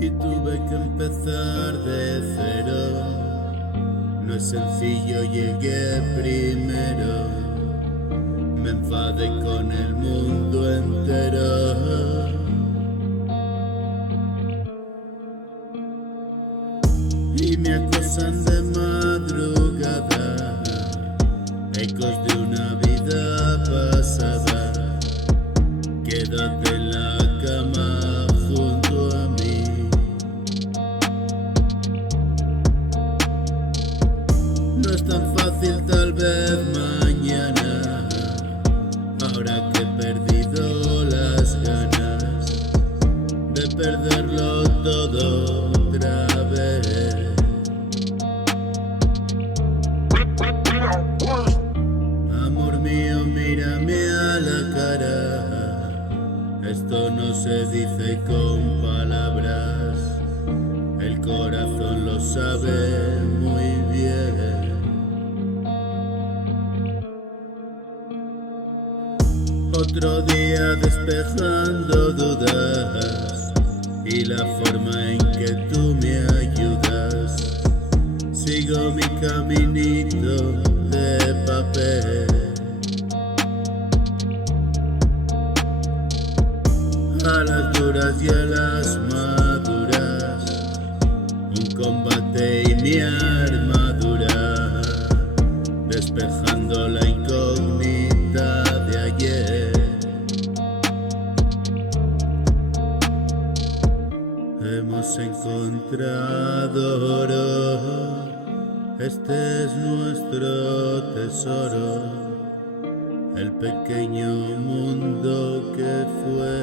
Y tuve que empezar de cero. No es sencillo, llegué primero. Me enfadé con el mundo entero. Y me acosan de madrugada, ecos de una vida pasada. Quédate en la cama junto a mí. No es tan fácil, tal vez mañana, ahora que he perdido las ganas de perderlo todo otra vez. Amor mío, mírame a la cara. Esto no se dice con palabras. El corazón lo sabe muy bien. Otro día despejando dudas y la forma en que tú me ayudas. Sigo mi caminito de papel. A las duras y a las maduras, un combate y mi armadura, despejando la incógnita de ayer. Hemos encontrado oro, este es nuestro tesoro, el pequeño mundo que fue.